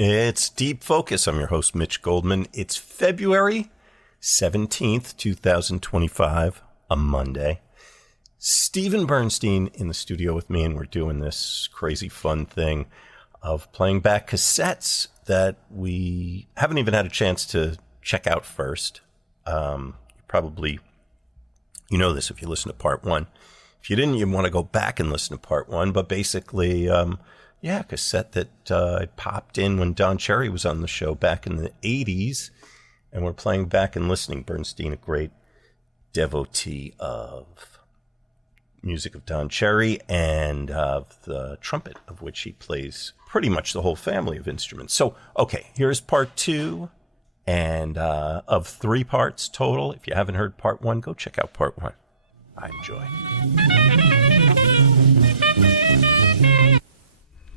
It's Deep Focus. I'm your host, Mitch Goldman. It's February 17th, 2025, a Monday. Steven Bernstein in the studio with me, and we're doing this crazy fun thing of playing back cassettes that we haven't even had a chance to check out first. You know this if you listen to part one. If you didn't, you want to go back and listen to part one. But basically, a cassette that I popped in when Don Cherry was on the show back in the 80s. And we're playing back and listening. Bernstein, a great devotee of music of Don Cherry and of the trumpet, of which he plays pretty much the whole family of instruments. So, okay, here's part two, and of 3 parts total. If you haven't heard part one, go check out part one. I enjoy.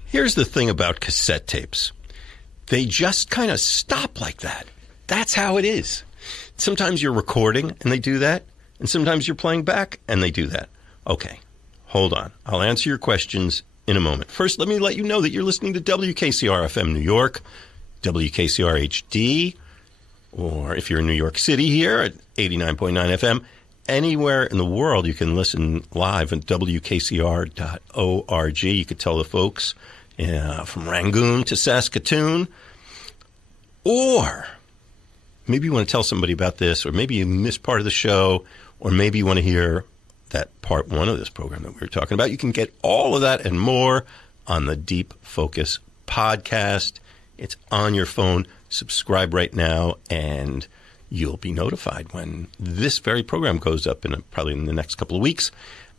Here's the thing about cassette tapes. They just kind of stop like that. That's how it is. Sometimes you're recording and they do that, and sometimes you're playing back and they do that. Okay, hold on. I'll answer your questions in a moment. First, let me let you know that you're listening to WKCR FM New York, WKCR HD, or if you're in New York City here at 89.9 FM, anywhere in the world you can listen live at WKCR.org. You could tell the folks from Rangoon to Saskatoon, or maybe you want to tell somebody about this, or maybe you missed part of the show, or maybe you want to hear that part one of this program that we were talking about. You can get all of that and more on the Deep Focus podcast. It's on your phone. Subscribe right now, and you'll be notified when this very program goes up probably in the next couple of weeks.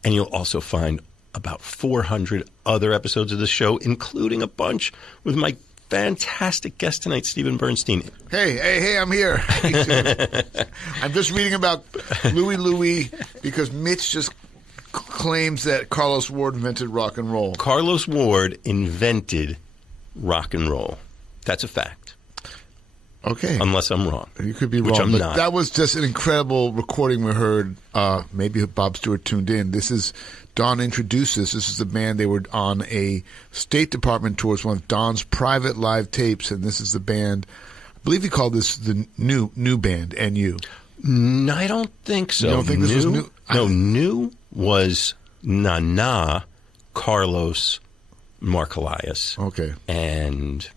And you'll also find about 400 other episodes of the show, including a bunch with my fantastic guest tonight, Steven Bernstein. Hey, I'm here. I'm just reading about Louie because Mitch just claims that Carlos Ward invented rock and roll. Carlos Ward invented rock and roll. That's a fact. Okay. Unless I'm wrong. You could be which wrong. I'm but not. That was just an incredible recording we heard. Maybe Bob Stewart tuned in. This is Don introduces. This is the band. They were on a State Department tour. It's one of Don's private live tapes, and this is the band. I believe he called this the new band, NU. No, I don't think so. You don't think this was new? No, new was Nana, Carlos, Mark Elias. Okay. And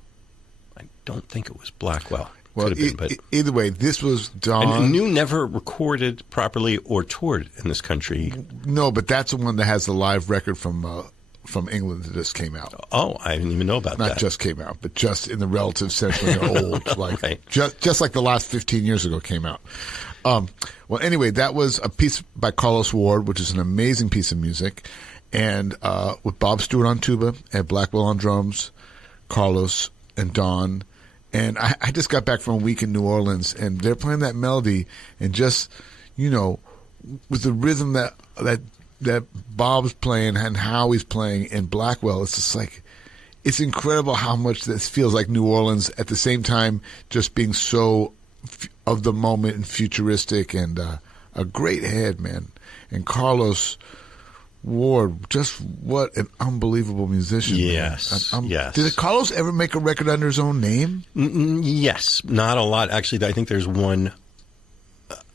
I don't think it was Blackwell. Well, either way, this was Don. And New never recorded properly or toured in this country. No, but that's the one that has the live record from England that just came out. Oh, I didn't even know about that. Not just came out, but just in the relative sense when they're old, like right. just like the last 15 years ago came out. Well, anyway, that was a piece by Carlos Ward, which is an amazing piece of music, and with Bob Stewart on tuba and Blackwell on drums, Carlos and Don. And I just got back from a week in New Orleans, and they're playing that melody, and just, with the rhythm that Bob's playing and how he's playing in Blackwell, it's just like, it's incredible how much this feels like New Orleans at the same time just being so of the moment and futuristic, and a great head, man. And Carlos Ward, just what an unbelievable musician. Yes, yes. Did Carlos ever make a record under his own name? Yes, not a lot. Actually, I think there's one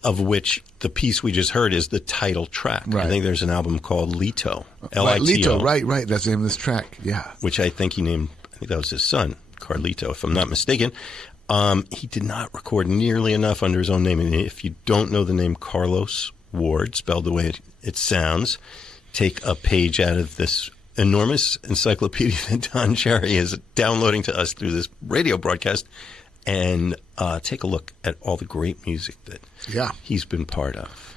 of which the piece we just heard is the title track. Right. I think there's an album called Lito. Right, Lito. Right. That's the name of this track, yeah. Which I think he named, I think that was his son, Carlito, if I'm not mistaken. He did not record nearly enough under his own name. And if you don't know the name Carlos Ward, spelled the way it sounds, take a page out of this enormous encyclopedia that Don Cherry is downloading to us through this radio broadcast, and take a look at all the great music that he's been part of.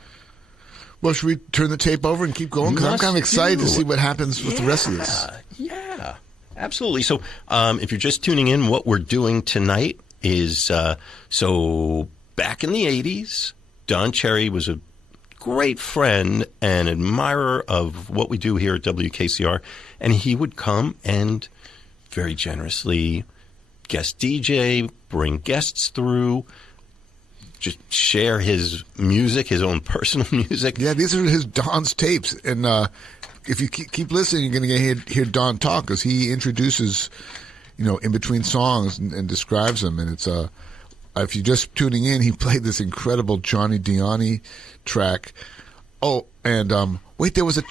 Well, should we turn the tape over and keep going? Because I'm kind of excited to see what happens with the rest of this. Yeah, absolutely. So if you're just tuning in, what we're doing tonight is, so back in the 80s, Don Cherry was a great friend and admirer of what we do here at WKCR, and he would come and very generously guest DJ, bring guests through, just share his music, his own personal music. Yeah, these are his Don's tapes, and if you keep listening, you're going to hear Don talk, because he introduces in between songs and describes them. And it's if you're just tuning in, he played this incredible Johnny Diani track. Oh, and wait, there was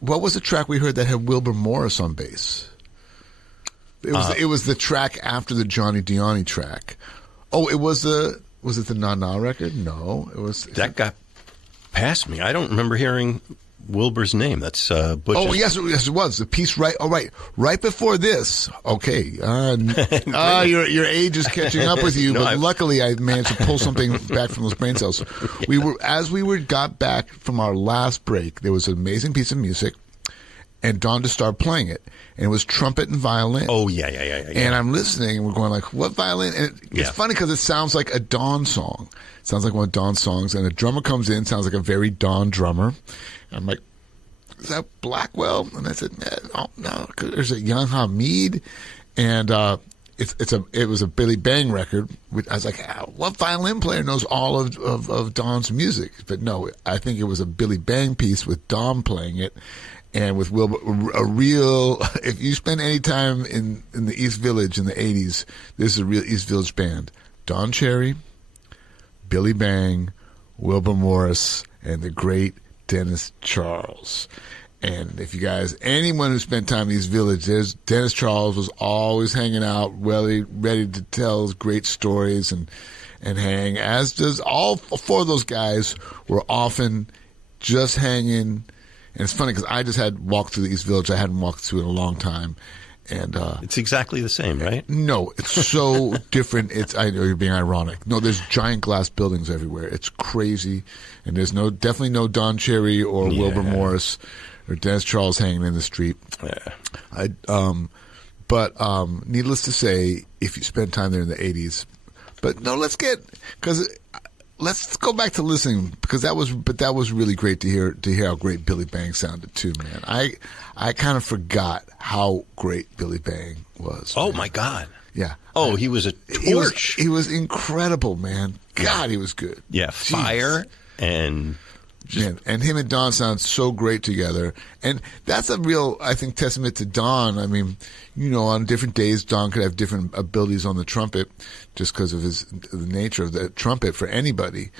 what was the track we heard that had Wilbur Morris on bass? It was the track after the Johnny Diani track. Oh, was it the Na Na record? No, it was that got past me. I don't remember hearing Wilbur's name. That's Butch's. Oh, yes, it was. The piece right before this. Okay. Your age is catching up with you, but luckily I managed to pull something back from those brain cells. Yeah. As we got back from our last break, there was an amazing piece of music, and Don just started playing it, and it was trumpet and violin. Oh, yeah. And I'm listening, and we're going like, what violin? And it's funny because it sounds like a Don song. It sounds like one of Don's songs, and the drummer comes in, sounds like a very Don drummer. I'm like, is that Blackwell? And I said, oh, no, there's a Young Hamid, and it was a Billy Bang record. I was like, what violin player knows all of Don's music? But no, I think it was a Billy Bang piece with Don playing it, and with Wilbur, a real. If you spend any time in the East Village in the '80s, this is a real East Village band. Don Cherry, Billy Bang, Wilbur Morris, and the great Dennis Charles. And if you guys, anyone who spent time in East Village, Dennis Charles was always hanging out, ready to tell great stories and hang, as does all four of those guys were often just hanging. And it's funny because I just had walked through the East Village. I hadn't walked through it in a long time. And it's exactly the same, right? No, it's so different. I know you're being ironic. No, there's giant glass buildings everywhere. It's crazy, and there's definitely no Don Cherry or Wilbur Morris or Dennis Charles hanging in the street. Yeah. But needless to say, if you spend time there in the '80s, but no, let's go back to listening because that was really great to hear how great Billy Bang sounded too, man. I kind of forgot how great Billy Bang was. Oh man. My God. Yeah. Oh, he was a torch. He was incredible, man. God, he was good. Yeah, fire and. And him and Don sound so great together. And that's a real, I think, testament to Don. I mean, on different days, Don could have different abilities on the trumpet just because of the nature of the trumpet for anybody.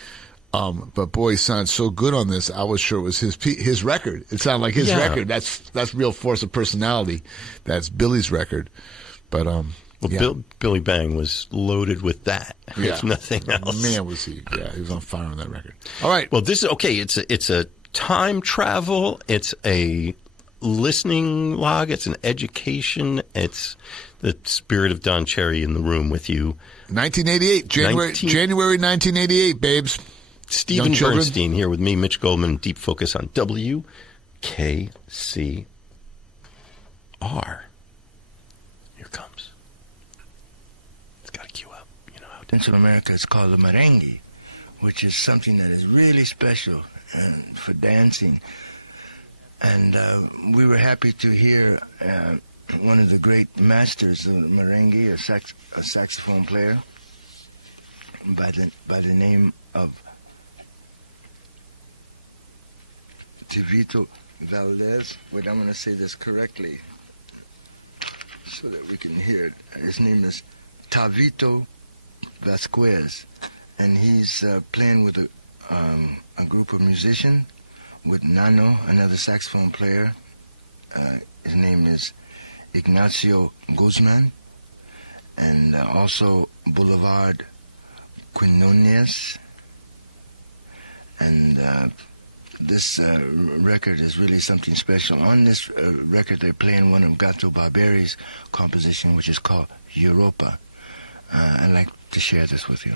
But boy, he sounded so good on this. I was sure it was his record. It sounded like his record. That's real force of personality. That's Billy's record. But Billy Bang was loaded with that, if nothing else. Man, was he? Yeah, he was on fire on that record. All right. Well, this is okay. It's a time travel. It's a listening log. It's an education. It's the spirit of Don Cherry in the room with you. 1988, January 1988, babes. Steven Bernstein here with me, Mitch Goldman, Deep Focus on WKCR. Here comes. It's got to cue up. You know how Central America is called the merengue, which is something that is really special for dancing. And we were happy to hear one of the great masters of merengue, a saxophone player by the name of Tavito Valdez. Wait, I'm going to say this correctly so that we can hear it. His name is Tavito Vasquez, and he's playing with a group of musicians with Nano, another saxophone player. His name is Ignacio Guzman, and also Boulevard Quinones. And this record is really something special. On this record, they're playing one of Gato Barberi's composition, which is called Europa. I'd like to share this with you.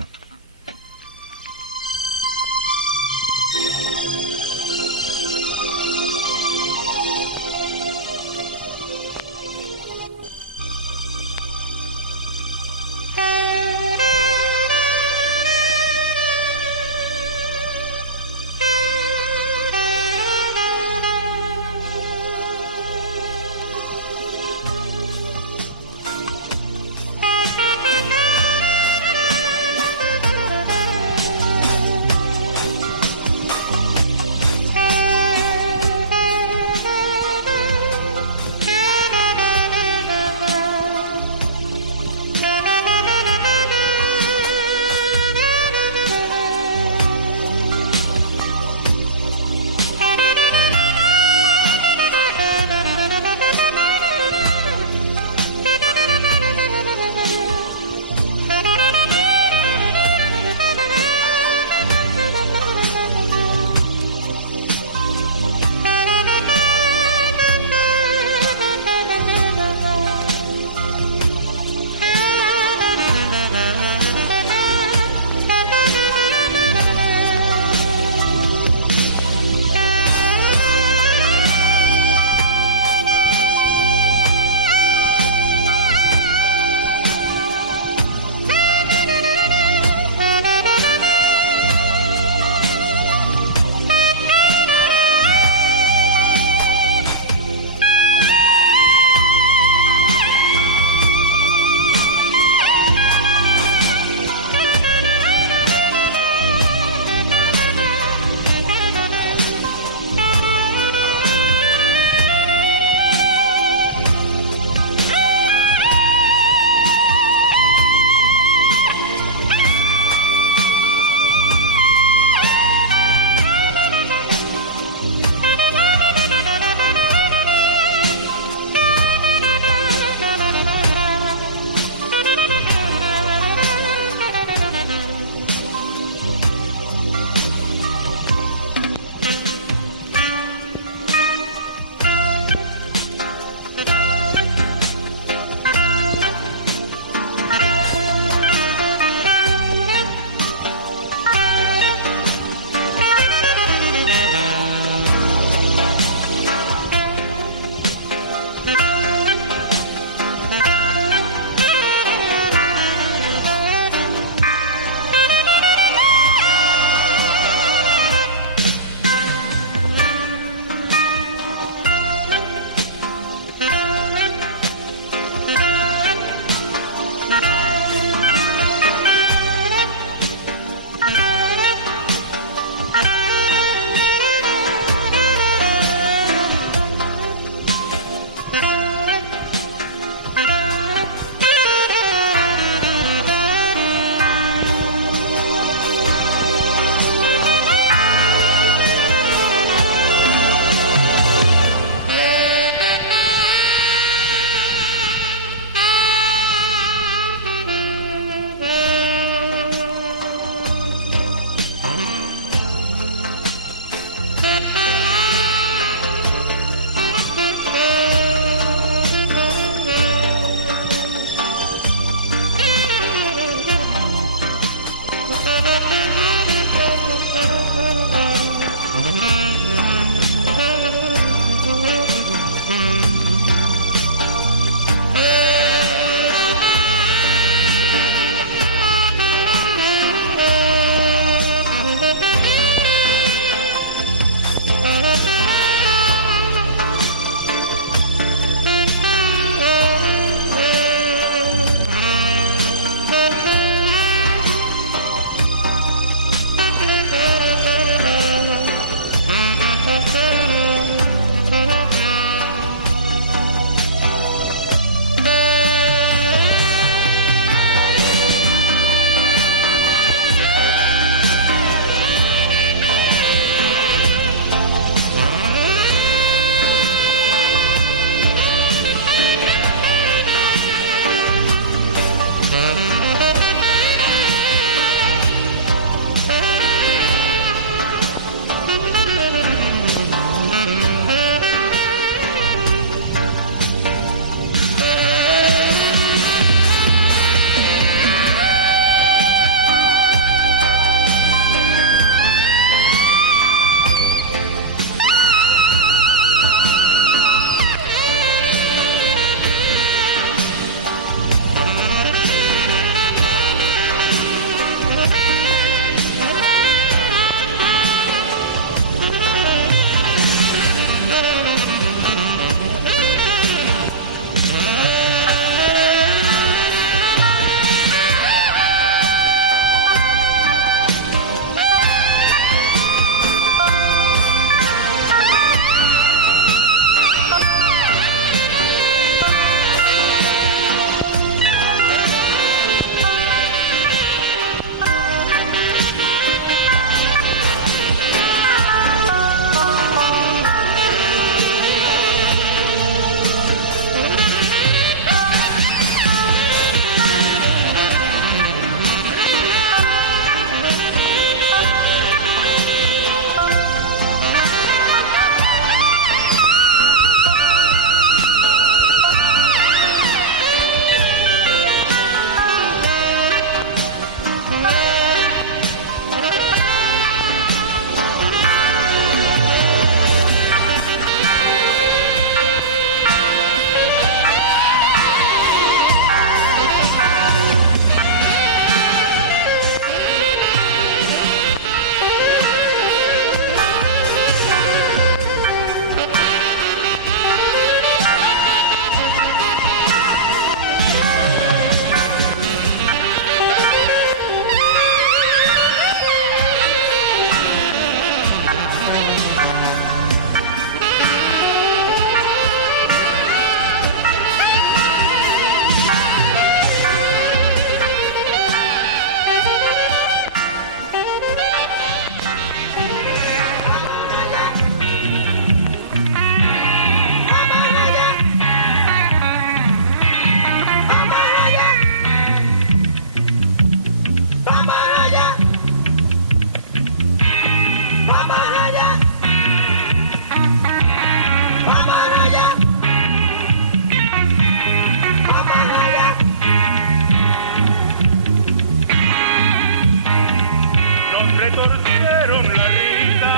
retorcieron la risa,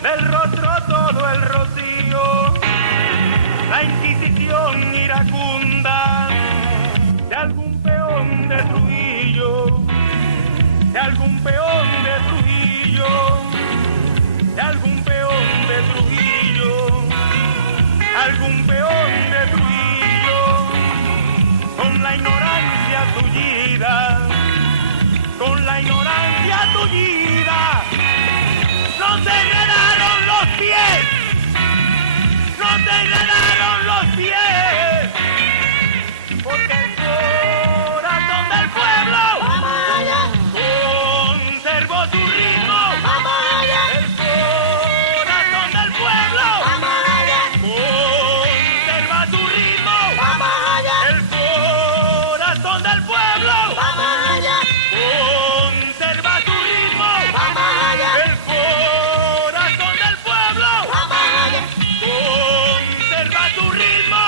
del rostro todo el rocío, la inquisición iracunda de algún peón de Trujillo, de algún peón de Trujillo, de algún peón de Trujillo, algún peón de Trujillo, con la ignorancia tullida, con la ignorancia tullida, no te enredaron los pies, no te enredaron los pies, porque el corazón del pueblo conservó su ritmo, el corazón del pueblo conserva su ritmo, el corazón del pueblo conserva su ritmo, el corazón del pueblo conserva su ritmo.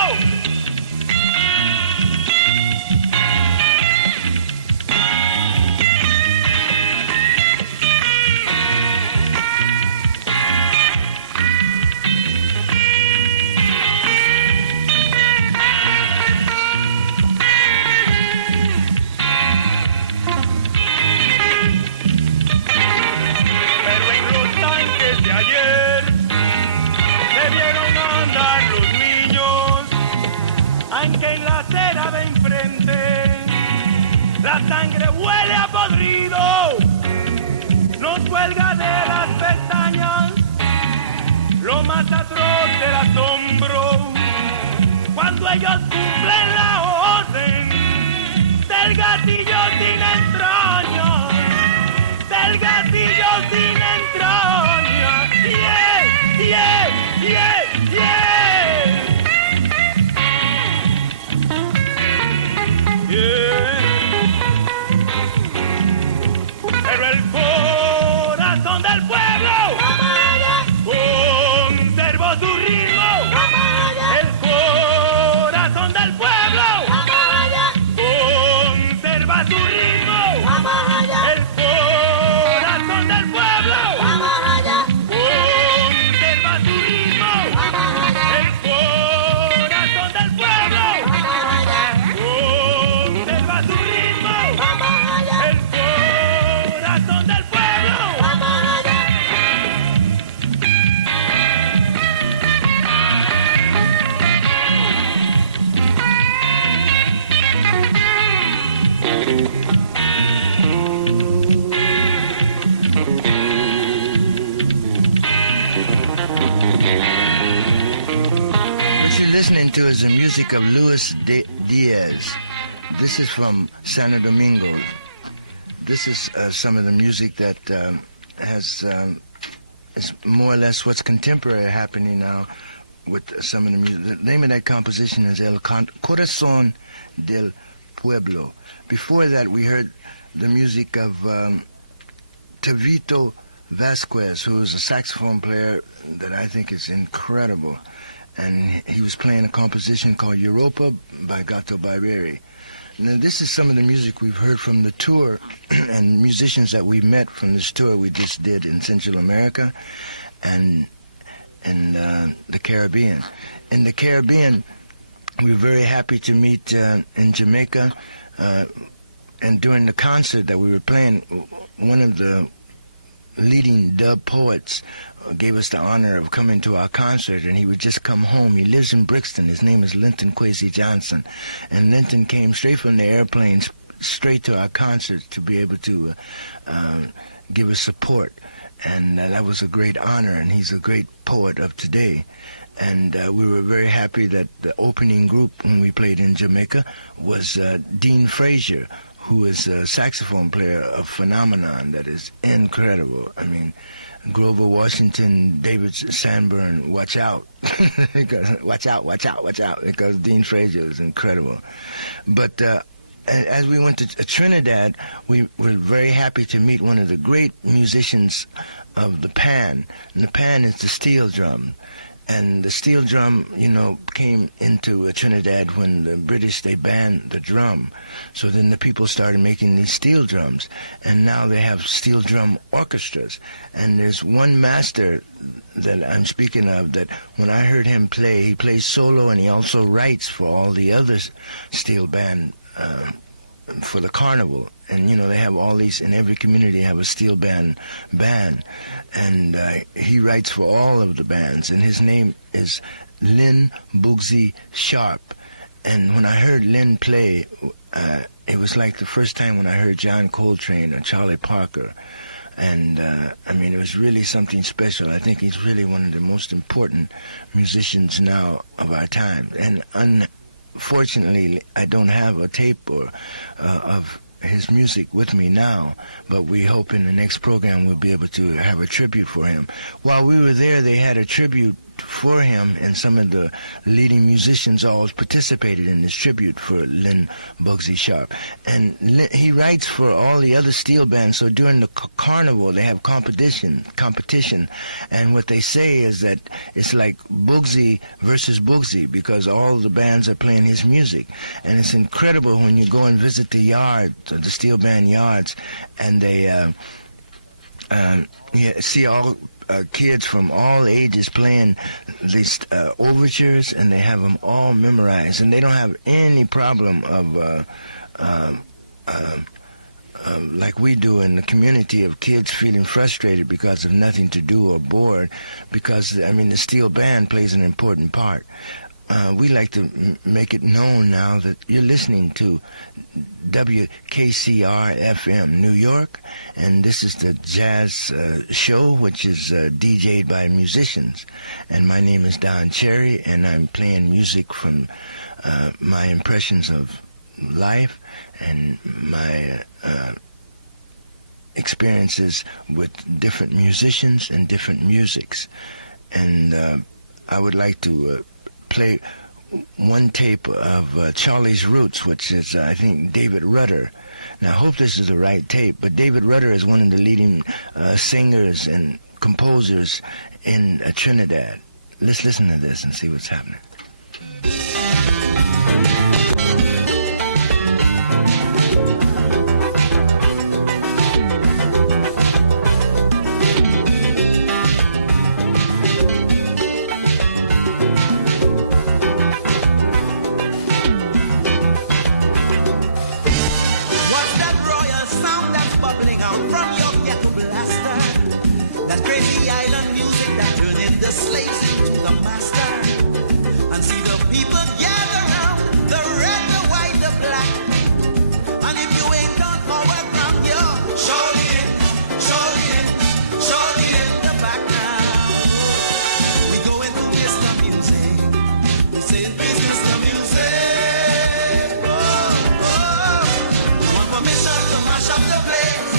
Pero en los tanques de ayer se vieron andar los niños, aunque en la acera de enfrente la sangre huele a podrido, nos cuelga de las pestañas lo más atroz del asombro, cuando ellos cumplen la orden del gatillo sin entrañas, del gatillo sin entrañas. Yeah, yeah, yeah, yeah. Yeah. Pero el corazón del pueblo conservó su ritmo, el corazón del pueblo conserva su ritmo, el corazón del pueblo conserva su ritmo, el corazón del pueblo conserva su ritmo, el corazón del pueblo. What you're listening to is the music of Luis Diaz. This is from Santo Domingo. This is some of the music that is more or less what's contemporary happening now with some of the music. The name of that composition is El Corazón del Pueblo. Before that, we heard the music of Tavito Vasquez, who is a saxophone player that I think is incredible. And he was playing a composition called Europa by Gato Barbieri. Now, this is some of the music we've heard from the tour and musicians that we met from this tour we just did in Central America and the Caribbean. In the Caribbean, we were very happy to meet in Jamaica, and during the concert that we were playing, one of the leading dub poets gave us the honor of coming to our concert, and he would just come home. He lives in Brixton. His name is Linton Kwesi Johnson, and Linton came straight from the airplane straight to our concert to be able to give us support, and that was a great honor, and he's a great poet of today. And we were very happy that the opening group when we played in Jamaica was Dean Frazier, who is a saxophone player of phenomenon that is incredible. I mean, Grover Washington, David Sanborn, watch out. watch out, because Dean Frazier is incredible. But as we went to Trinidad, we were very happy to meet one of the great musicians of the pan. And the pan is the steel drum. And the steel drum, came into Trinidad when the British, they banned the drum. So then the people started making these steel drums. And now they have steel drum orchestras. And there's one master that I'm speaking of that when I heard him play, he plays solo and he also writes for all the other steel band for the carnival. And, they have all these, in every community have a steel band. And he writes for all of the bands. And his name is Lynn Bugsy Sharp. And when I heard Lynn play, it was like the first time when I heard John Coltrane or Charlie Parker. And, it was really something special. I think he's really one of the most important musicians now of our time. And unfortunately, I don't have a tape of his music with me now, but we hope in the next program we'll be able to have a tribute for him. While we were there, they had a tribute for him, and some of the leading musicians always participated in this tribute for Lynn Bugsy Sharp. And he writes for all the other steel bands, so during the carnival they have competition, and what they say is that it's like Bugsy versus Bugsy, because all the bands are playing his music. And it's incredible when you go and visit the yard, the steel band yards, and they see all kids from all ages playing these overtures, and they have them all memorized, and they don't have any problem of like we do in the community of kids feeling frustrated because of nothing to do or bored, because the steel band plays an important part. We like to make it known now that you're listening to WKCR FM New York, and this is the jazz show, which is DJ'd by musicians. And my name is Don Cherry, and I'm playing music from my impressions of life and my experiences with different musicians and different musics. And I would like to play one tape of Charlie's Roots, which is, I think, David Rudder. Now, I hope this is the right tape, but David Rudder is one of the leading singers and composers in Trinidad. Let's listen to this and see what's happening. Slaves into the master, and see the people gather round, the red, the white, the black. And if you ain't done forward from you, surely in the back now. We go into Mr. Music, we say business the music. We want permission to mash up the place,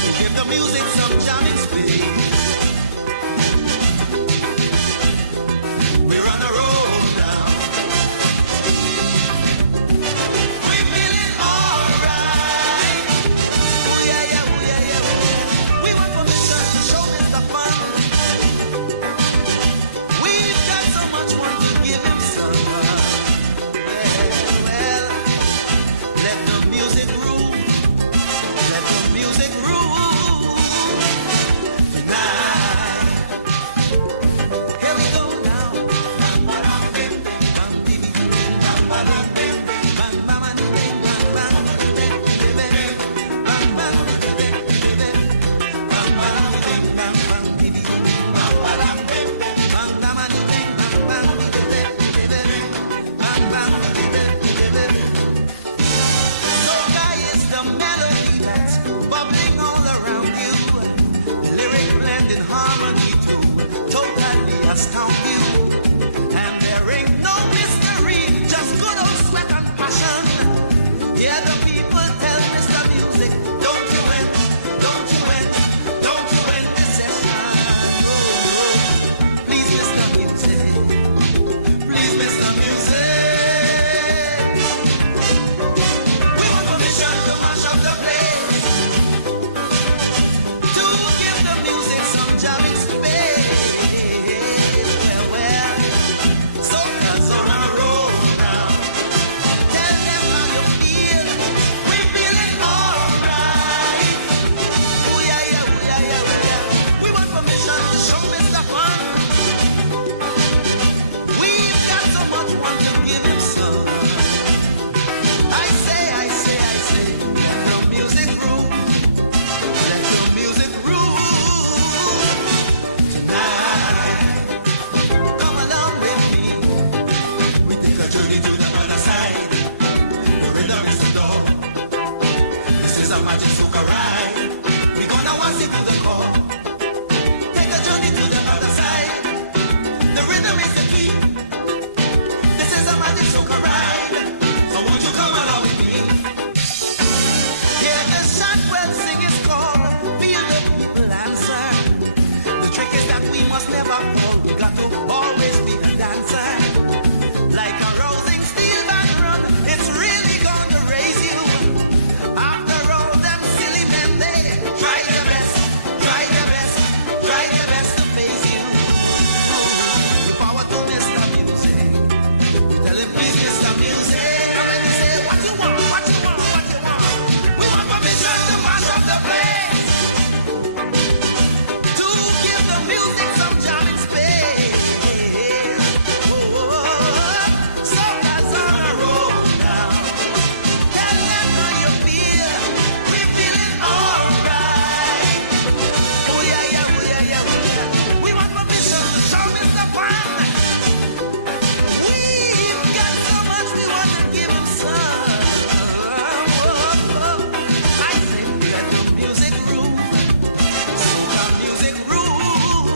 to give the music some jamming space. a ride. We're gonna watch it to the core. Take a journey to the other side. The rhythm is the key. This is a magic soca ride. So won't you come along with me? Yeah, the shotwell sing is called. Feel the people answer. The trick is that we must never fall. We got to always be a dancer. Like a rousing steel band run, it's really gonna raise you. After all them silly men, they try their best, try their best, try their best to face you. The power to Mr. Music. We tell him, please, Mr. Music. Come and say, what you want, what you want, what you want. We want permission to mash up the place. To give the music some jamming space. Soca's on a roll now. Tell them how you feel. We're feeling alright. Oh yeah, yeah, oh yeah, yeah, oh yeah. We want permission to show Mr. Pan. We've got so much we want to give him some. I say let the music rule. Soca music rule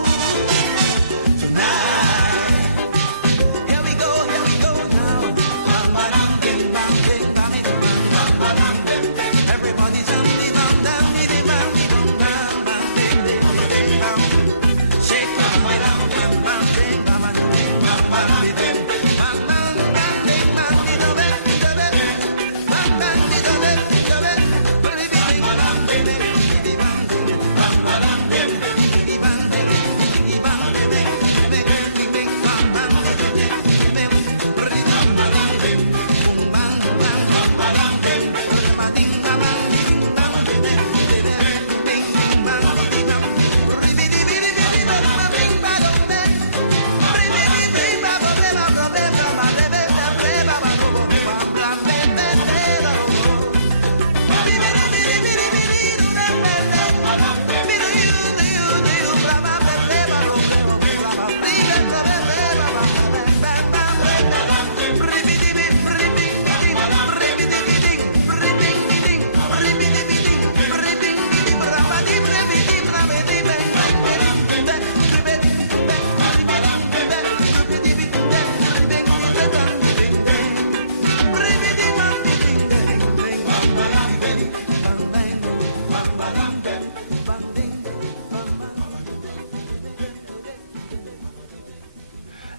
tonight. Here we go now. Everybody jump the bam bam the bam bam bam bam. Shake bam bam bam bam bam bam bam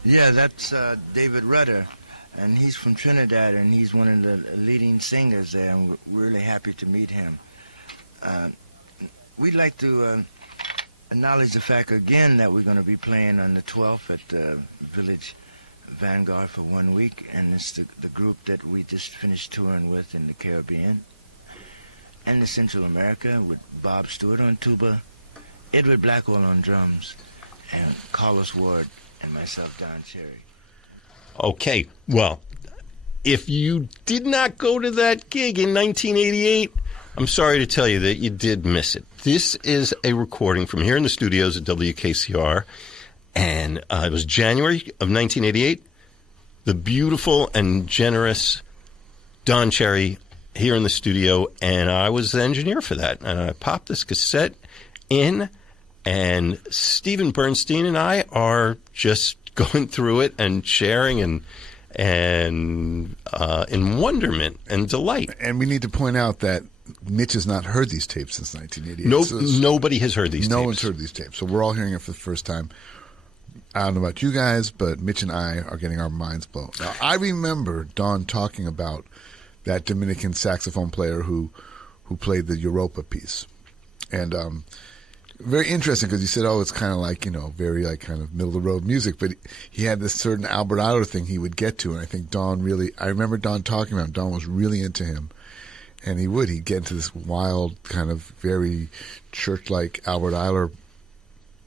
Yeah, that's David Rudder, and he's from Trinidad, and he's one of the leading singers there, and we're really happy to meet him. We'd like to acknowledge the fact again that we're going to be playing on the 12th at the Village Vanguard for 1 week, and it's the group that we just finished touring with in the Caribbean and the Central America with Bob Stewart on tuba, Edward Blackwell on drums, and Carlos Ward and myself, Don Cherry. Okay, well, if you did not go to that gig in 1988, I'm sorry to tell you that you did miss it. This is a recording from here in the studios at WKCR, and it was January of 1988. The beautiful and generous Don Cherry here in the studio, and I was the engineer for that. And I popped this cassette in, and Steven Bernstein and I are just going through it and sharing and in wonderment and delight. And we need to point out that Mitch has not heard these tapes since 1988. Nobody has heard these tapes. No one's heard these tapes. So we're all hearing it for the first time. I don't know about you guys, but Mitch and I are getting our minds blown. Now, I remember Don talking about that Dominican saxophone player who played the Europa piece. And very interesting because he said, oh, it's kind of like, very like kind of middle-of-the-road music. But he had this certain Albert Eiler thing he would get to. And I think I remember Don talking about him. Don was really into him. And he'd get into this wild kind of very church-like Albert Eiler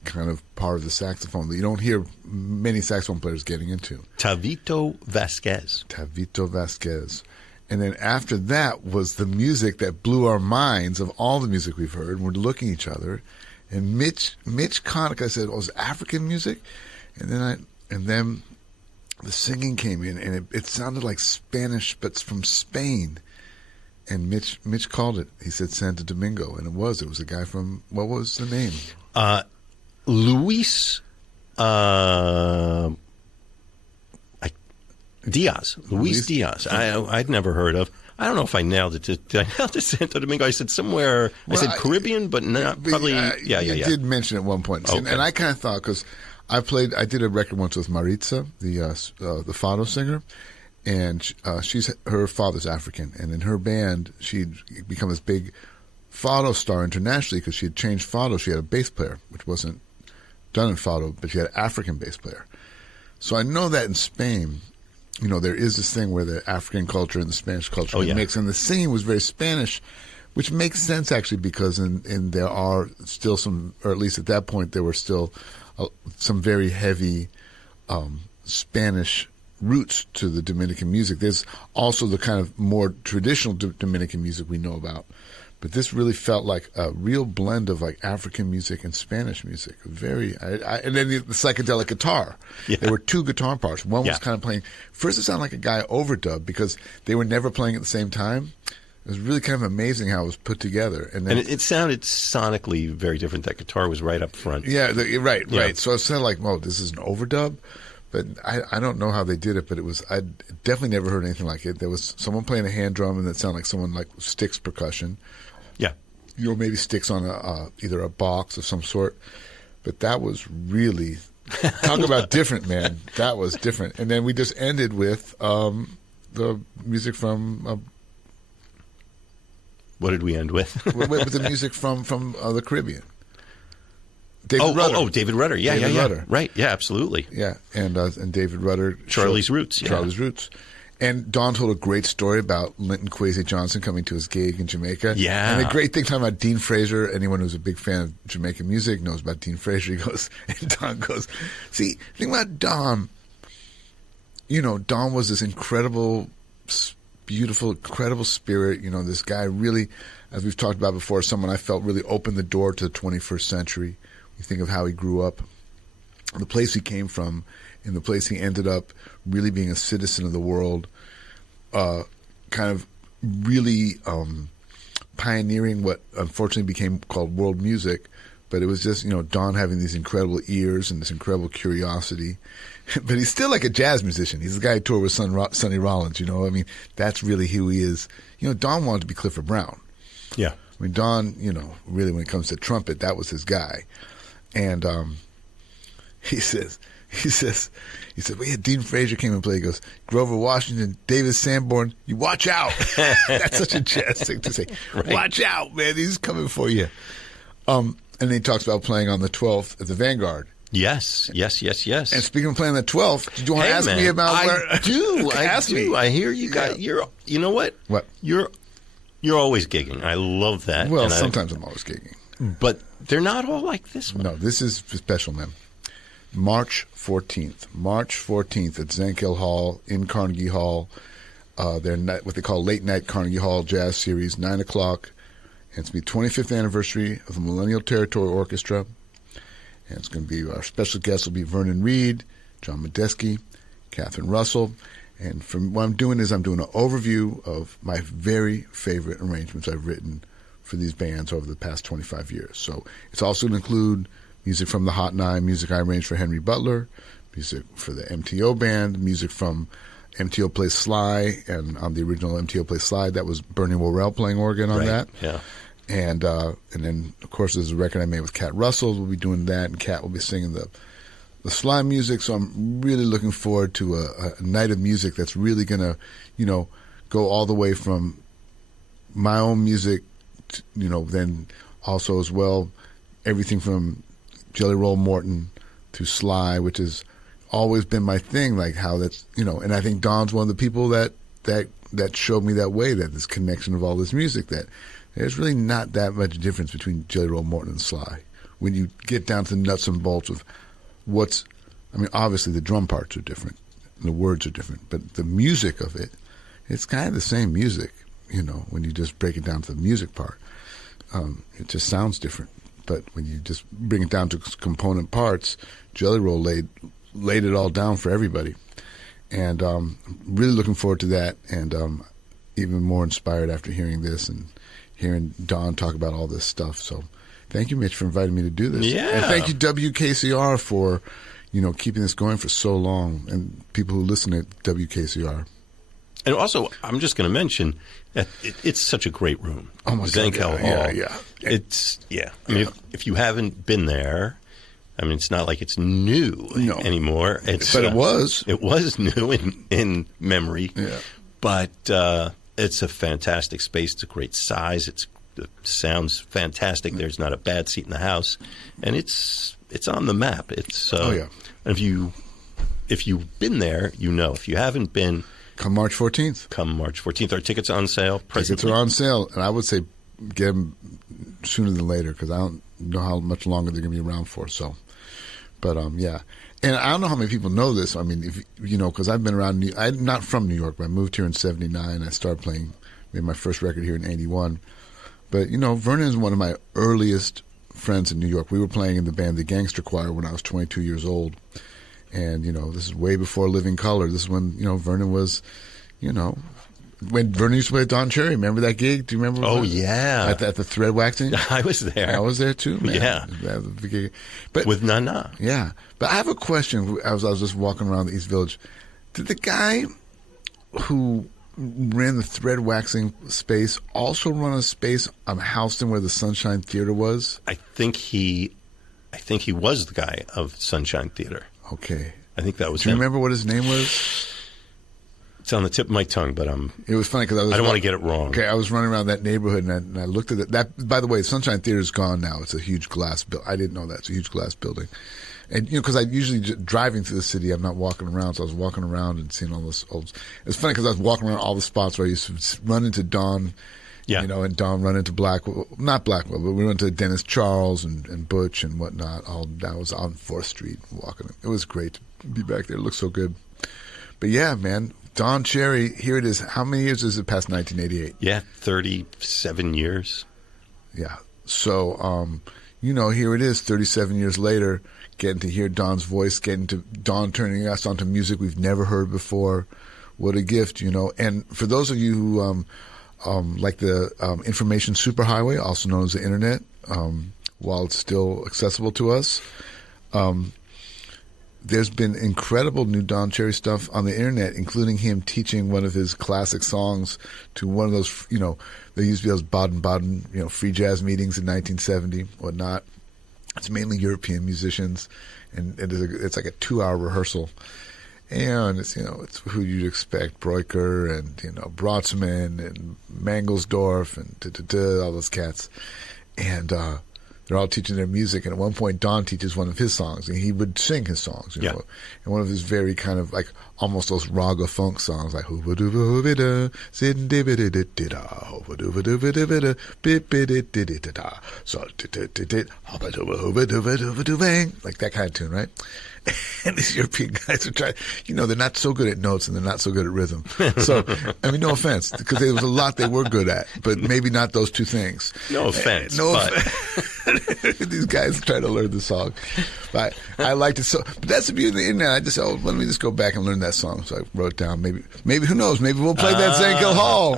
kind of part of the saxophone that you don't hear many saxophone players getting into. Tavito Vasquez. And then after that was the music that blew our minds of all the music we've heard. And we're looking at each other. And Mitch Konica said, oh, it's African music? And then the singing came in, and it sounded like Spanish, but it's from Spain. And Mitch called it. He said Santo Domingo, and it was a guy from, what was the name? Luis Diaz. Luis Diaz. I'd never heard of. I don't know if I nailed it. Did I nail it to Santo Domingo? I said somewhere. Well, I said Caribbean, but not probably. Yeah. You did mention at one point, Okay. and I kind of thought, because I did a record once with Maritza, the fado singer, and her father's African, and in her band she'd become this big fado star internationally because she had changed fado. She had a bass player, which wasn't done in fado, but she had an African bass player. So I know that in Spain, there is this thing where the African culture and the Spanish culture mix, and the singing was very Spanish, which makes sense actually, because in there are still some, or at least at that point there were still some very heavy Spanish roots to the Dominican music. There's also the kind of more traditional Dominican music we know about, but this really felt like a real blend of like African music and Spanish music. And then the psychedelic guitar. Yeah. There were two guitar parts. One was kind of playing. First, it sounded like a guy overdubbed because they were never playing at the same time. It was really kind of amazing how it was put together. And then it sounded sonically very different. That guitar was right up front. Yeah, right. So it sounded like, "Whoa, this is an overdub." But I don't know how they did it, but I definitely never heard anything like it. There was someone playing a hand drum, and that sounded like someone like sticks percussion. Yeah. Maybe sticks on either a box of some sort. But that was really, talk about different, man. That was different. And then we just ended with the music from... what did we end with? with the music from the Caribbean. David Rudder. Oh, David Rudder. Yeah, David Rudder. Right, yeah, absolutely. Yeah, and David Rudder. Charlie's Roots. Yeah. Charlie's Roots. And Don told a great story about Linton Kwesi Johnson coming to his gig in Jamaica. Yeah. And a great thing talking about Dean Fraser. Anyone who's a big fan of Jamaican music knows about Dean Fraser. He goes, and Don goes, see, the thing about Don, Don was this incredible, beautiful, incredible spirit. This guy really, as we've talked about before, someone I felt really opened the door to the 21st century. You think of how he grew up, the place he came from, and the place he ended up really being a citizen of the world, kind of really pioneering what unfortunately became called world music. But it was just, Don having these incredible ears and this incredible curiosity. But he's still like a jazz musician. He's the guy who toured with Sonny Rollins, that's really who he is. Don wanted to be Clifford Brown. Yeah. I mean, Don, really when it comes to trumpet, that was his guy. And he said, well, yeah, Dean Fraser came and played. He goes, Grover Washington, David Sanborn, you watch out. That's such a jazz thing to say. Right. Watch out, man, he's coming for you. And then he talks about playing on the 12th at the Vanguard. Yes. And speaking of playing on the 12th, did you want to ask me about where? I do. I hear you got, you know what? What? You're always gigging. I love that. Well, sometimes I'm always gigging. But they're not all like this one. No, this is special, man. March 14th at Zankill Hall in Carnegie Hall. They're what they call late night Carnegie Hall Jazz Series, 9:00. And it's going to be 25th anniversary of the Millennial Territory Orchestra. And it's going to be, our special guests will be Vernon Reed, John Medeski, Catherine Russell. And from what I'm doing is I'm doing an overview of my very favorite arrangements I've written for these bands over the past 25 years. So it's also going to include music from the Hot Nine, music I arranged for Henry Butler, music for the MTO band, music from MTO Plays Sly, and on the original MTO Plays Sly, that was Bernie Worrell playing organ on that. Yeah. And then, of course, there's a record I made with Cat Russell. We'll be doing that, and Cat will be singing the Sly music. So I'm really looking forward to a night of music that's really going to, go all the way from my own music, then also as well, everything from Jelly Roll Morton to Sly, which has always been my thing, like how that's, and I think Don's one of the people that showed me that way, that this connection of all this music, that there's really not that much difference between Jelly Roll Morton and Sly. When you get down to the nuts and bolts of obviously the drum parts are different, and the words are different, but the music of it, it's kind of the same music, when you just break it down to the music part. It just sounds different. But when you just bring it down to component parts, Jelly Roll laid it all down for everybody. And really looking forward to that. And even more inspired after hearing this and hearing Don talk about all this stuff. So thank you, Mitch, for inviting me to do this. Yeah. And thank you, WKCR, for, keeping this going for so long, and people who listen to WKCR. And also, I'm just going to mention that it's such a great room. Oh, my God. Zankel Hall. Yeah. I mean, if you haven't been there, I mean, it's not like it's new anymore. But it was. It was new in memory. Yeah. But it's a fantastic space. It's a great size. It sounds fantastic. There's not a bad seat in the house. And it's on the map. It's and if you've been there, If you haven't been, come March 14th. Come March 14th. Are tickets on sale presently? Tickets are on sale, and I would say get them sooner than later, because I don't know how much longer they're going to be around for. So, but yeah, and I don't know how many people know this. I mean, if because I've been around. I'm not from New York, but I moved here in '79. I started playing. Made my first record here in '81. But Vernon is one of my earliest friends in New York. We were playing in the band The Gangster Choir when I was 22 years old. And, this is way before Living Color. This is when, Vernon was, when Vernon used to play Don Cherry. Remember that gig? Do you remember? Oh, yeah. At the thread waxing? I was there. I was there too, man. Yeah. But, with Nana. Yeah. But I have a question. I was just walking around the East Village. Did the guy who ran the thread waxing space also run a space on Houston where the Sunshine Theater was? I think he was the guy of Sunshine Theater. Okay. I think that was Do you him. remember what his name was? It's on the tip of my tongue, but It was funny because I don't want to get it wrong. Okay, I was running around that neighborhood and I looked at it. That, by the way, Sunshine Theater is gone now. It's a huge glass building. I didn't know that. It's a huge glass building. And, because I usually driving through the city, I'm not walking around. So I was walking around and seeing all this old. It's funny because I was walking around all the spots where I used to run into Don. Yeah. And Don run into not Blackwell, but we went to Dennis Charles and Butch and whatnot. That was on 4th Street walking. It was great to be back there. It looked so good. But yeah, man, Don Cherry, here it is. How many years is it past 1988? Yeah, 37 years. Yeah. So, here it is 37 years later, getting to hear Don's voice, getting to Don turning us onto music we've never heard before. What a gift, And for those of you who like the information superhighway, also known as the internet, while it's still accessible to us, there's been incredible new Don Cherry stuff on the internet, including him teaching one of his classic songs to one of those, there used to be those Baden-Baden, free jazz meetings in 1970, whatnot. It's mainly European musicians, and it's like a 2-hour rehearsal. And it's it's who you'd expect, Breuker and Brotzman and Mangelsdorf and all those cats, and they're all teaching their music. And at one point, Don teaches one of his songs, and he would sing his songs. You know, and one of his very kind of like almost those raga funk songs, like hooba dooba hooba da, sit dibba da da hooba dooba dooba dooba bip bit da da so hooba dooba hooba dooba dooba dooba, like that kind of tune, right? And these European guys are trying, they're not so good at notes and they're not so good at rhythm. So, I mean, no offense, because there was a lot they were good at, but maybe not those two things. No offense. Offense. These guys try to learn the song. But I liked it so. But that's the beauty of the internet. I just said, let me just go back and learn that song. So I wrote it down. Maybe who knows? Maybe we'll play that Zankel Hall.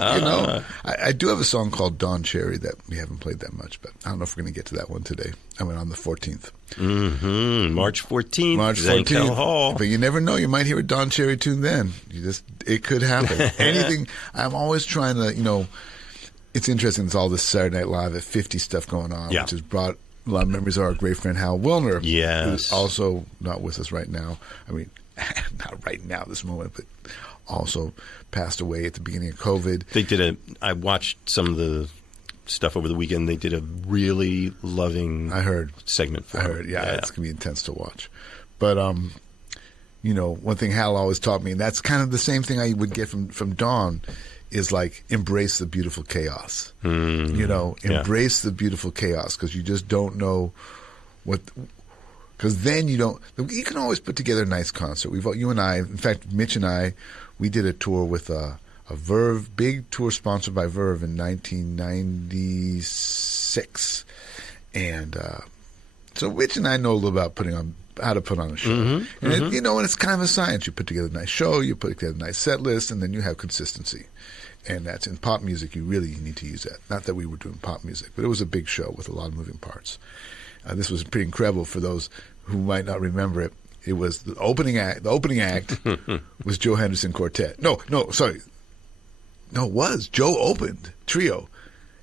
I do have a song called Don Cherry that we haven't played that much, but I don't know if we're going to get to that one today. I went on the 14th. March 14th. March 14th. Zankel Hall. But you never know. You might hear a Don Cherry tune then. It could happen. Anything. I'm always trying to, it's interesting. It's all this Saturday Night Live at 50 stuff going on, which has brought a lot of memories of our great friend Hal Wilner. Yes. Who's also not with us right now. I mean, not right now, this moment, but also passed away at the beginning of COVID. I watched some of the stuff over the weekend. They did a really loving segment for him. It's going to be intense to watch. But, one thing Hal always taught me, and that's kind of the same thing I would get from Don, is like embrace the beautiful chaos. Embrace the beautiful chaos, because you just don't know what. Because then you can always put together a nice concert. You and I, in fact, Mitch and I, we did a tour with a Verve, big tour sponsored by Verve in 1996. And so Mitch and I know a little about how to put on a show. And and it's kind of a science. You put together a nice show, you put together a nice set list, and then you have consistency. And that's in pop music, you really need to use that. Not that we were doing pop music, but it was a big show with a lot of moving parts. This was pretty incredible for those who might not remember it. It was the opening act. The opening act was Joe Henderson Quartet. No, sorry. No, it was. Joe opened trio,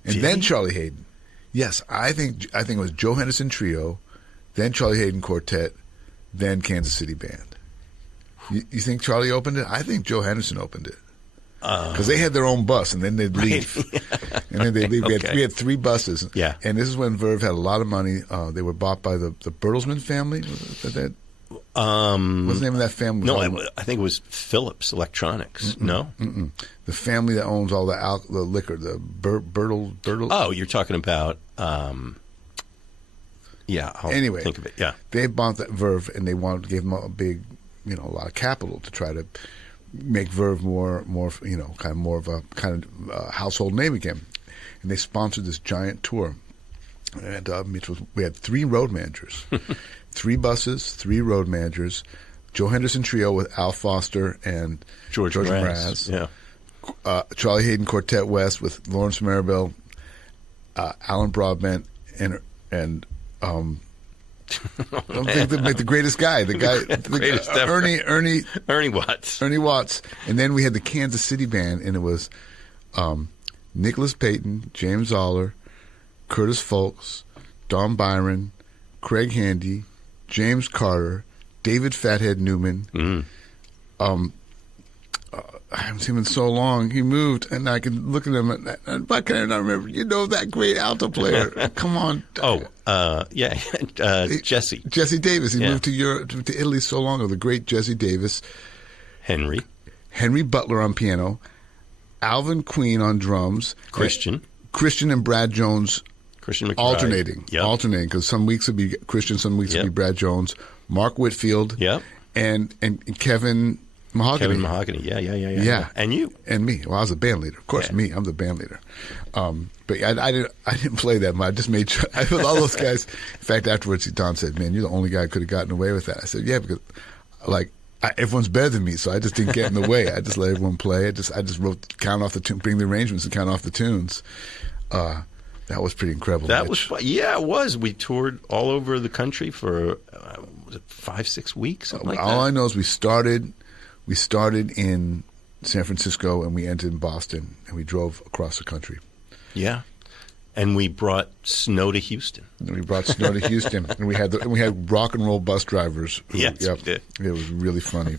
and then Charlie Hayden. Yes, I think it was Joe Henderson Trio, then Charlie Hayden Quartet, then Kansas City Band. You think Charlie opened it? I think Joe Henderson opened it. Because they had their own bus, and then they'd leave. And then they'd leave. Okay. We had 3 buses. Yeah. And this is when Verve had a lot of money. They were bought by the Bertelsmann family. What's the name of that family? No, I think it was Philips Electronics. No? The family that owns all the liquor, the Bertel. Oh, you're talking about... yeah, I'll anyway, think of it. Yeah. They bought that Verve, and they gave them a big, a lot of capital to try to make Verve more, kind of more of a household name again. And they sponsored this giant tour. And we had 3 road managers, 3 buses, 3 road managers, Joe Henderson Trio with Al Foster and George Mraz. Yeah. Charlie Hayden Quartet West with Lawrence Maribel, Alan Broadbent, and I don't think they make the greatest guy. The greatest ever. Ernie Watts. Ernie Watts. And then we had the Kansas City Band, and it was Nicholas Payton, James Aller, Curtis Folks, Don Byron, Craig Handy, James Carter, David Fathead Newman. I haven't seen him in so long. He moved, and I can look at him. And why can I not remember? That great alto player. Come on. Jesse. Jesse Davis. He moved to Europe, to Italy so long ago. The great Jesse Davis. Henry Butler on piano. Alvin Queen on drums. Christian and Brad Jones. Christian McBride. Alternating, because some weeks would be Christian, some weeks would be Brad Jones. Mark Whitfield. Yep. And Kevin Mahogany. Yeah. And you. And me. Well, I was a band leader. Of course, me. I'm the band leader. But I didn't play that much. I just made sure. I with all those guys. In fact, afterwards, Don said, "Man, you're the only guy who could have gotten away with that." I said, "Yeah, because everyone's better than me, so I just didn't get in the way. I just let everyone play. I just count off the tune, bring the arrangements, and count off the tunes." That was pretty incredible. That was fun. Yeah, it was. We toured all over the country for was it 5-6 weeks? Something like that. All I know is we started in San Francisco and we ended in Boston, and we drove across the country. Yeah, and we brought snow to Houston. And we had rock and roll bus drivers. Yes, we did. It was really funny.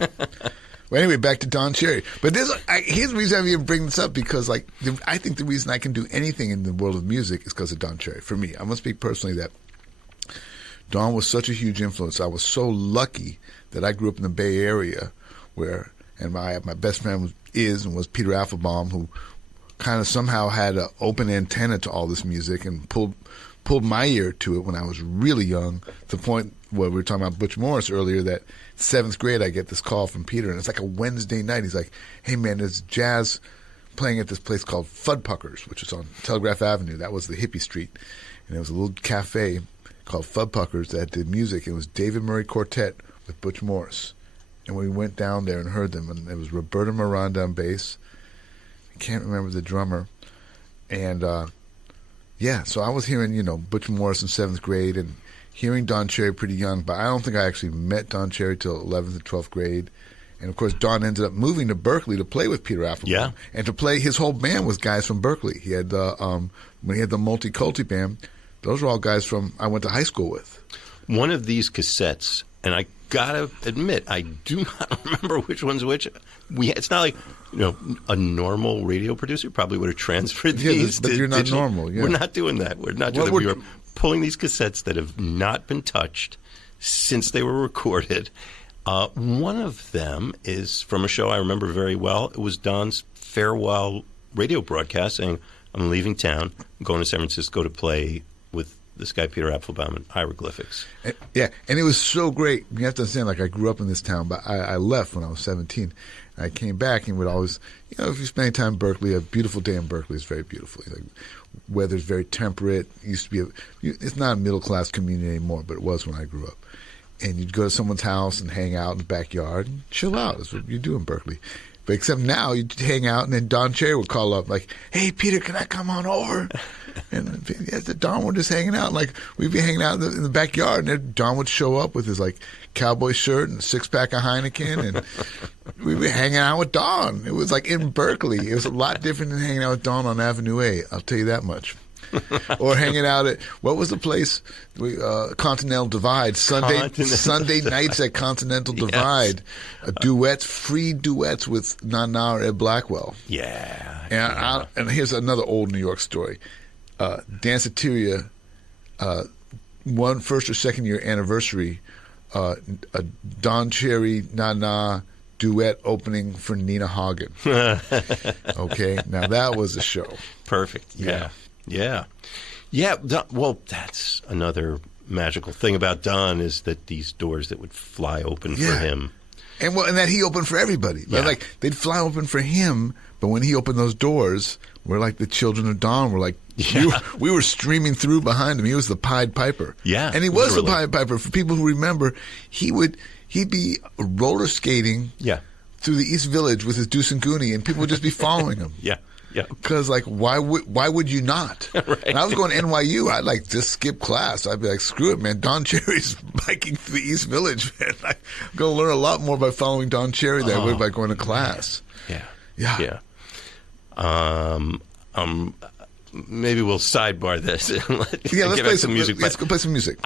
Well, anyway, back to Don Cherry. But here's the reason I even bring this up, because I think the reason I can do anything in the world of music is because of Don Cherry. For me, I must speak personally that Don was such a huge influence. I was so lucky that I grew up in the Bay Area, and my best friend was Peter Applebaum, who kind of somehow had an open antenna to all this music and pulled my ear to it when I was really young, to the point where we were talking about Butch Morris earlier, that 7th grade I get this call from Peter, and it's like a Wednesday night. He's like, "Hey man, there's jazz playing at this place called Fuddpuckers, which is on Telegraph Avenue." That was the hippie street. And there was a little cafe called Fuddpuckers that did music. It was David Murray Quartet with Butch Morris. And we went down there and heard them, and it was Roberta Miranda on bass. I can't remember the drummer. And so I was hearing, Butch Morris in 7th grade and hearing Don Cherry pretty young, but I don't think I actually met Don Cherry till 11th and 12th grade. And, of course, Don ended up moving to Berkeley to play with Peter Applebaum. Yeah. And to play, his whole band was guys from Berkeley. He had when he had the Multiculti band, those were all guys I went to high school with. One of these cassettes, and I got to admit, I do not remember which one's which. It's not like, a normal radio producer probably would have transferred these. But you're not digital. Normal. Yeah. We're not doing that. We're not doing that. We are pulling these cassettes that have not been touched since they were recorded. One of them is from a show I remember very well. It was Don's farewell radio broadcast saying, "I'm leaving town. I'm going to San Francisco to play with this guy Peter Applebaum in hieroglyphics." Yeah, and it was so great. You have to understand, I grew up in this town, but I left when I was 17. I came back and would always, if you spend any time in Berkeley, a beautiful day in Berkeley is very beautiful. Weather's very temperate. It used to be it's not a middle-class community anymore, but it was when I grew up. And you'd go to someone's house and hang out in the backyard and chill out. That's what you do in Berkeley. But except now, you'd hang out, and then Don Cherry would call up, like, "Hey, Peter, can I come on over?" And Don would just hanging out. Like, we'd be hanging out in the backyard, and then Don would show up with his, like, cowboy shirt and a six-pack of Heineken, and we'd be hanging out with Don. It was, like, in Berkeley. It was a lot different than hanging out with Don on Avenue A, I'll tell you that much. Or hanging out at, what was the place? Continental Divide. Sunday nights at Continental Divide. Duets, free duets with Nana or Ed Blackwell. Yeah. And here's another old New York story. Danceteria, one first or second year anniversary, a Don Cherry, Nana duet opening for Nina Hagen. Okay, now that was a show. Perfect. Yeah. Well, that's another magical thing about Don is that these doors that would fly open for him. And that he opened for everybody. Yeah. Like, they'd fly open for him, but when he opened those doors, we're like the children of Don. We're like, we were streaming through behind him. He was the Pied Piper. Yeah. And he was the Pied Piper. For people who remember, he'd be roller skating through the East Village with his Deuce and Goonie, and people would just be following him. Yeah. Because, like, why would you not? Right. When I was going to NYU, I'd, like, just skip class. I'd be like, screw it, man. Don Cherry's biking through the East Village, man. I'm going to learn a lot more by following Don Cherry than I would by going to class. Yeah. Maybe we'll sidebar this. Let's play some music. Let's go play some music.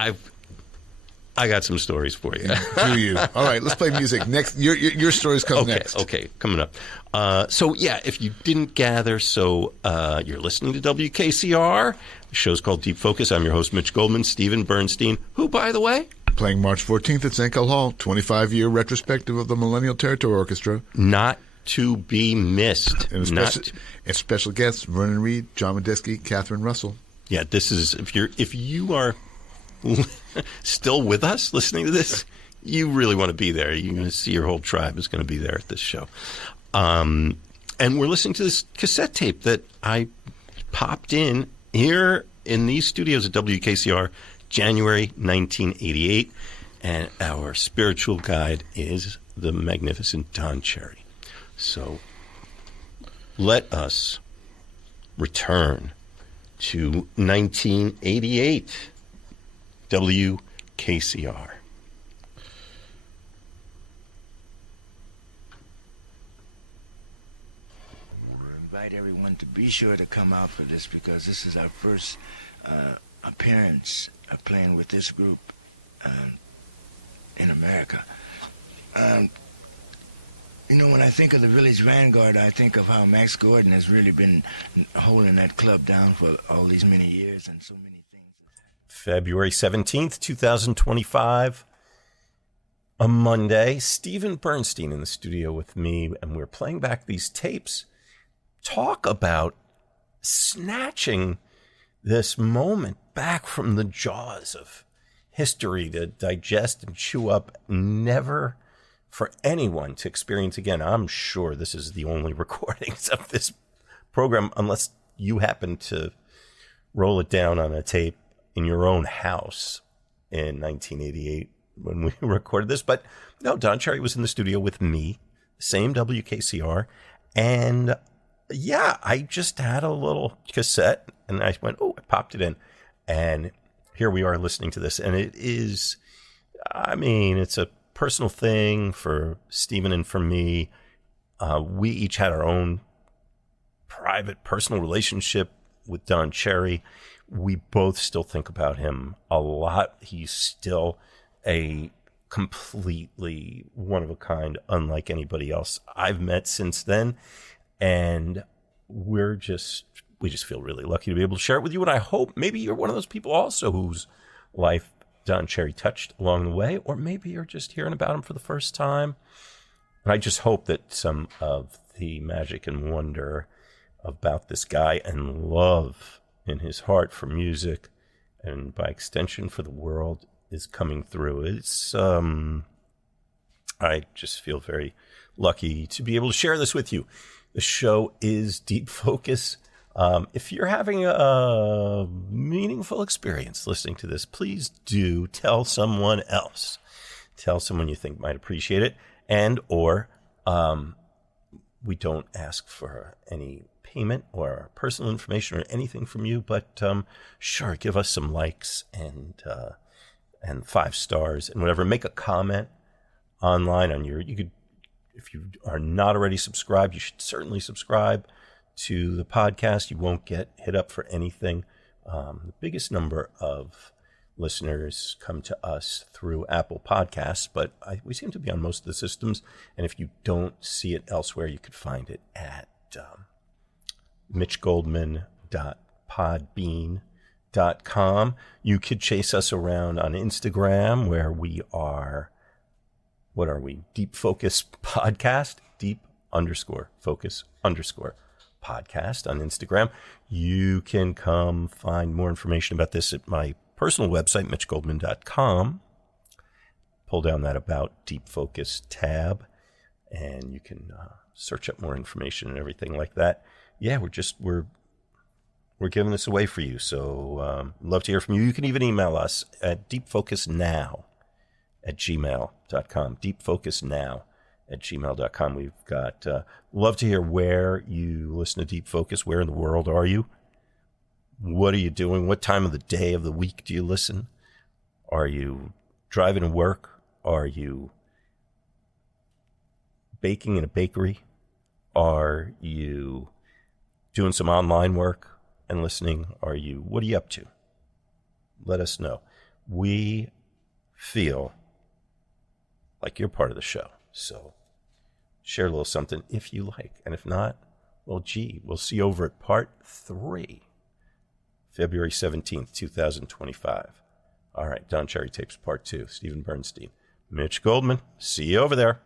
I got some stories for you. Do you? All right, let's play music. Next, your stories come next. Okay, coming up. If you didn't gather, you're listening to WKCR. The show's called Deep Focus. I'm your host, Mitch Goldman. Steven Bernstein, who, by the way, playing March 14th at St. Cole Hall, 25-year retrospective of the Millennial Territory Orchestra. Not to be missed. And special guests, Vernon Reed, John Medeski, Catherine Russell. Yeah, this is, if you are still with us listening to this, you really want to be there. You're going to see your whole tribe is going to be there at this show. And we're listening to this cassette tape that I popped in here in these studios at WKCR, January 1988. And our spiritual guide is the magnificent Don Cherry. So let us return to 1988. WKCR. Invite everyone to be sure to come out for this because this is our first appearance playing with this group in America. When I think of the Village Vanguard, I think of how Max Gordon has really been holding that club down for all these many years and so many things. February 17th, 2025, a Monday. Steven Bernstein in the studio with me, and we're playing back these tapes. Talk about snatching this moment back from the jaws of history to digest and chew up, never for anyone to experience again. I'm sure this is the only recordings of this program, unless you happen to roll it down on a tape in your own house in 1988 when we recorded this. But no, Don Cherry was in the studio with me, same WKCR. And I just had a little cassette and I went, I popped it in. And here we are listening to this. And it is, it's a personal thing for Steven and for me. We each had our own private, personal relationship with Don Cherry. We both still think about him a lot. He's still a completely one-of-a-kind, unlike anybody else I've met since then. And we just feel really lucky to be able to share it with you. And I hope maybe you're one of those people also whose life Don Cherry touched along the way, or maybe you're just hearing about him for the first time. And I just hope that some of the magic and wonder about this guy and love in his heart for music and by extension for the world is coming through. It's I just feel very lucky to be able to share this with you. The show is Deep Focus. If you're having a meaningful experience listening to this, please do tell someone else. Tell someone you think might appreciate it, and or We don't ask for any payment or personal information or anything from you, but sure, give us some likes and 5 stars and whatever. Make a comment online on you could, if you are not already subscribed, you should certainly subscribe to the podcast. You won't get hit up for anything. The biggest number of listeners come to us through Apple Podcasts, but we seem to be on most of the systems. And if you don't see it elsewhere, you could find it at mitchgoldman.podbean.com. You could chase us around on Instagram, where we are, what are we? Deep Focus Podcast, deep_focus_ podcast on Instagram. You can come find more information about this at my personal website, mitchgoldman.com. Pull down that About Deep Focus tab, and you can search up more information and everything like that. Yeah, we're giving this away for you, so love to hear from you. You can even email us at deepfocusnow@gmail.com. deepfocusnow@gmail.com. We've got love to hear where you listen to Deep Focus. Where in the world are you? What are you doing? What time of the day, of the week do you listen? Are you driving to work? Are you baking in a bakery? Are you doing some online work and listening? What are you up to? Let us know. We feel like you're part of the show. So share a little something if you like. And if not, well, gee, we'll see you over at part 3. February 17th, 2025. All right, Don Cherry Tapes Part 2, Steven Bernstein. Mitch Goldman, see you over there.